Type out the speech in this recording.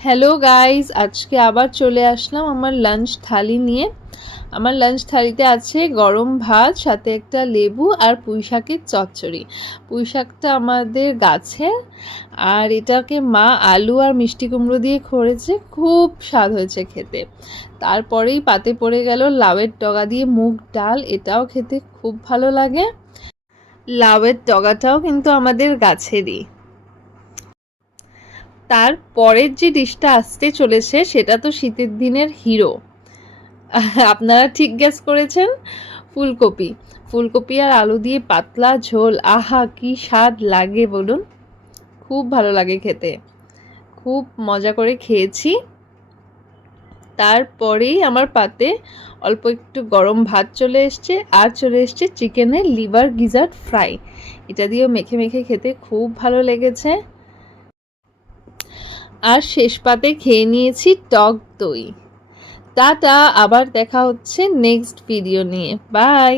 Hello guys, আজকে আবার চলে আসলাম আমার লাঞ্চ থালি নিয়ে। আমার লাঞ্চ থালিতে আছে গরম ভাত, সাথে একটা লেবু আর পুঁই শাকের চচ্চড়ি। পুঁই শাকটা আমাদের গাছের, আর এটাকে মা আলু আর মিষ্টি কুমড়ো দিয়ে করেছে, খুব স্বাদ হয়েছে খেতে। তারপরেই পাতে পড়ে গেল লাউয়ের ডগা দিয়ে মুগ ডাল, এটাও খেতে খুব ভালো লাগে। লাউয়ের ডগাটাও কিন্তু আমাদের গাছেরই। তার পরের যে ডিশটা আসতে চলেছে সেটা তো শীতের দিনের হিরো। আপনারা ঠিক গেস করেছেন, ফুলকপি। ফুলকপি আর আলু দিয়ে পাতলা ঝোল, আহা কি স্বাদ লাগে বলুন। খুব ভালো লাগে খেতে, খুব মজা করে খেয়েছি। তারপরেই আমার পাতে অল্প একটু গরম ভাত চলে এসছে, আর চলে এসছে চিকেনের লিভার গিজার্ড ফ্রাই। এটা দিয়েও মেখে মেখে খেতে খুব ভালো লেগেছে। আর শেষ পাতে খেয়ে নিয়েছি টক দই। টাটা, আবার দেখা হচ্ছে নেক্সট ভিডিও নিয়ে। বাই।